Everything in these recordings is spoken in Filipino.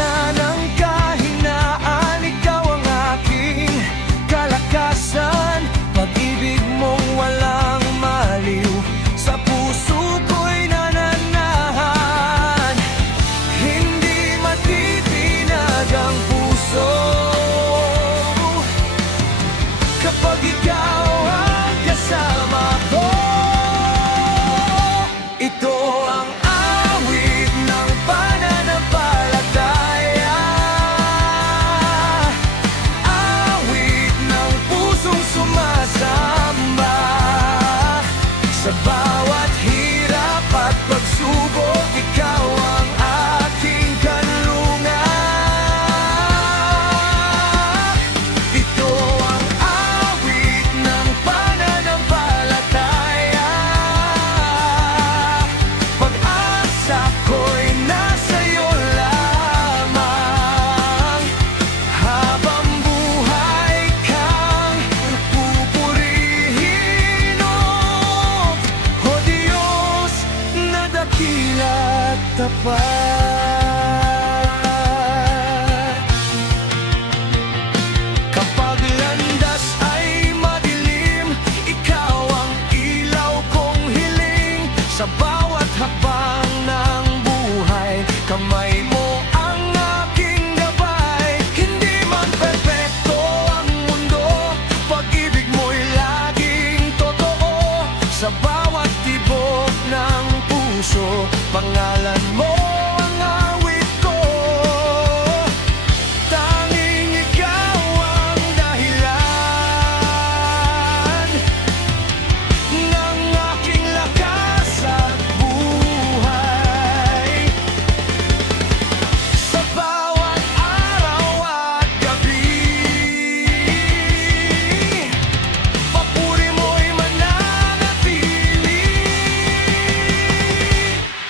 gitna ng kahinaan, ikaw ang aking kalakasan. Pag-ibig mong walang maliw, sa puso ko'y nananahan. Hindi matitinag ang puso kapag ikaw ang kasama ko. Ito ang awit ng pananampalataya, awit ng pusong sumasamba. Sa bawat hirap at pagsubok, ikaw ang aking kanlungan. Ito ang awit ng pananampalataya, pag-asa ko'y nasa'yo lamang. Habang buhay kang pupurihin, O Diyos na dakila at tapat. Kapag landas ay madilim, ikaw ang ilaw kong hiling. Sa bawat hakbang ng buhay, kamay mo ang aking gabay. Hindi man perpekto ang mundo, pag-ibig mo'y laging totoo. Sa bawat tibok ng puso, pangalan mo ang awit ko. Tanging ikaw ang dahilan ng aking lakas at buhay. Sa bawat araw at gabi, papuri mo'y mananatili.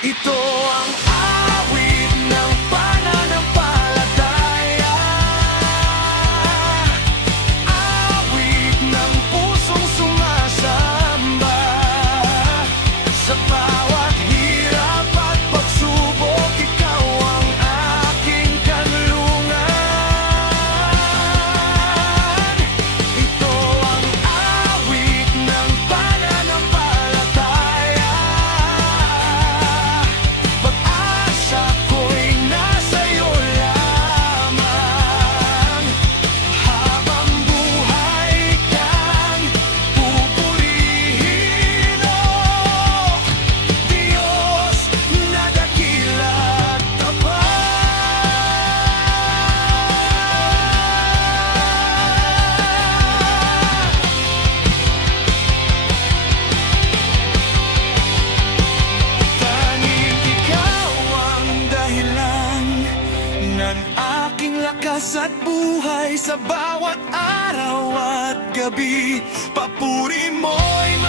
Ito ang awit ng pananampalataya, awit ng pusong sumasamba. Sa bawat hirap at pagsubok, ikaw ang aking kanlungan. Ito ang awit ng pananampalataya, pag-asa ko'y nasa'yo lamang. Habang buhay kang pupurihin, O Diyos na dakila at tapat. Tanging ikaw ang dahilan ng aking lakas at buhay. Sa bawat araw at gabi, papuri mo'y